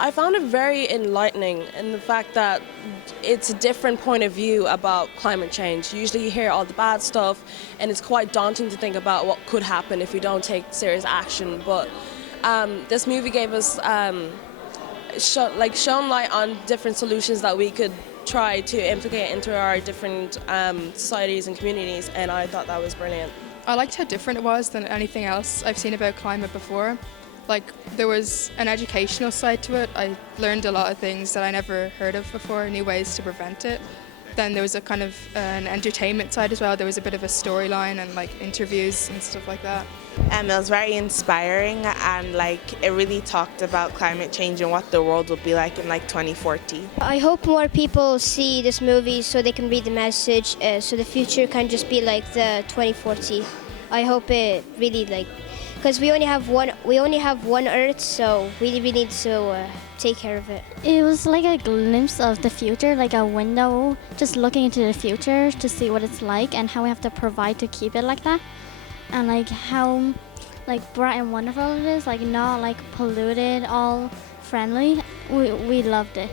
I found it very enlightening in the fact that it's a different point of view about climate change. Usually you hear all the bad stuff and it's quite daunting to think about what could happen if we don't take serious action. But this movie gave us shown light on different solutions that we could try to implicate into our different societies and communities, and I thought that was brilliant. I liked how different it was than anything else I've seen about climate before. Like, there was an educational side to it. I learned a lot of things that I never heard of before, new ways to prevent it. Then there was a kind of an entertainment side as well. There was a bit of a storyline and like interviews and stuff like that. It was very inspiring, and it really talked about climate change and what the world will be like in 2040. I hope more people see this movie so they can read the message, so the future can just be like the 2040. I hope it really because we only have one Earth, so we really need to take care of it. It was like a glimpse of the future, like a window, just looking into the future to see what it's like and how we have to provide to keep it like that, and how bright and wonderful it is, not polluted, all friendly. We loved it.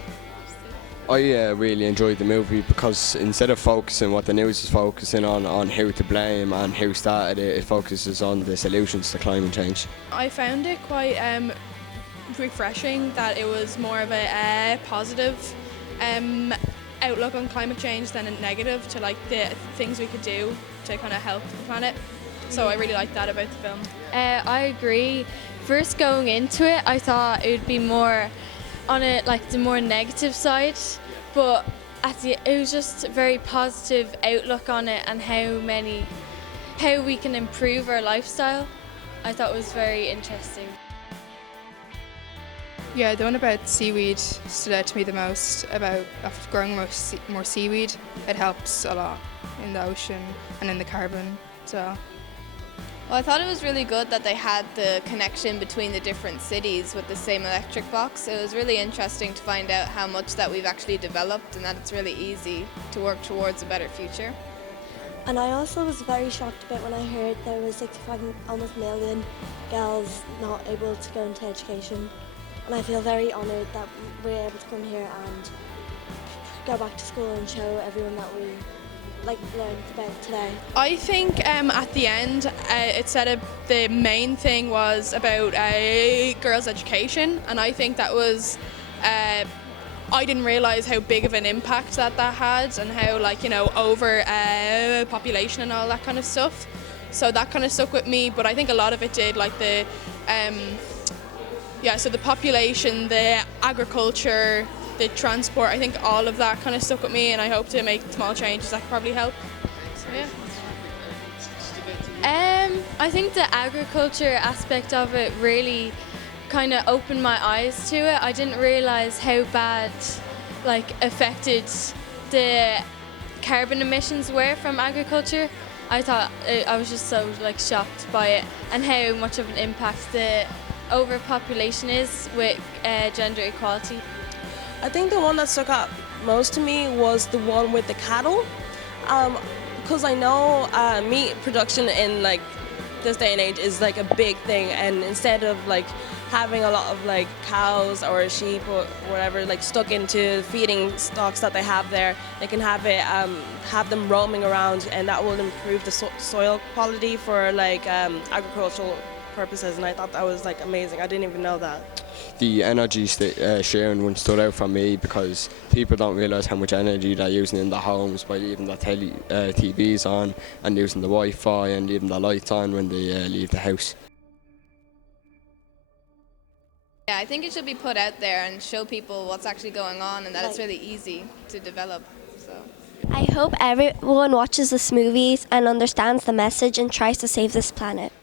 I really enjoyed the movie because instead of focusing what the news is focusing on who to blame and who started it, it focuses on the solutions to climate change. I found it quite refreshing that it was more of a positive outlook on climate change than a negative to the things we could do to kind of help the planet. So I really liked that about the film. I agree. First going into it, I thought it would be more on the more negative side, but it was just a very positive outlook on it and how we can improve our lifestyle. I thought it was very interesting. Yeah, the one about seaweed stood out to me the most, about growing more seaweed. It helps a lot in the ocean and in the carbon. So. Well, I thought it was really good that they had the connection between the different cities with the same electric box. It was really interesting to find out how much that we've actually developed and that it's really easy to work towards a better future. And I also was very shocked about when I heard there was 65 almost million girls not able to go into education. And I feel very honoured that we're able to come here and go back to school and show everyone that we learned about today. I think at the end it said the main thing was about girls' education, and I think that was I didn't realise how big of an impact that had, and how over population and all that kind of stuff. So that kind of stuck with me, but I think a lot of it did, so the population, the agriculture, the transport, I think all of that kind of stuck with me, and I hope to make small changes that could probably help. So, yeah. I think the agriculture aspect of it really kind of opened my eyes to it. I didn't realise how bad affected the carbon emissions were from agriculture. I thought I was just so shocked by it and how much of an impact the overpopulation is with gender equality. I think the one that stuck out most to me was the one with the cattle, because I know meat production in this day and age is a big thing, and instead of having a lot of cows or sheep or whatever stuck into feeding stocks that they have there, they can have them roaming around, and that will improve the soil quality for agricultural purposes, and I thought that was amazing. I didn't even know that. The energy sharing one stood out for me because people don't realise how much energy they're using in their homes by leaving their TVs on and using the Wi-Fi and leaving the lights on when they leave the house. Yeah, I think it should be put out there and show people what's actually going on and that it's really easy to develop. So. I hope everyone watches this movie and understands the message and tries to save this planet.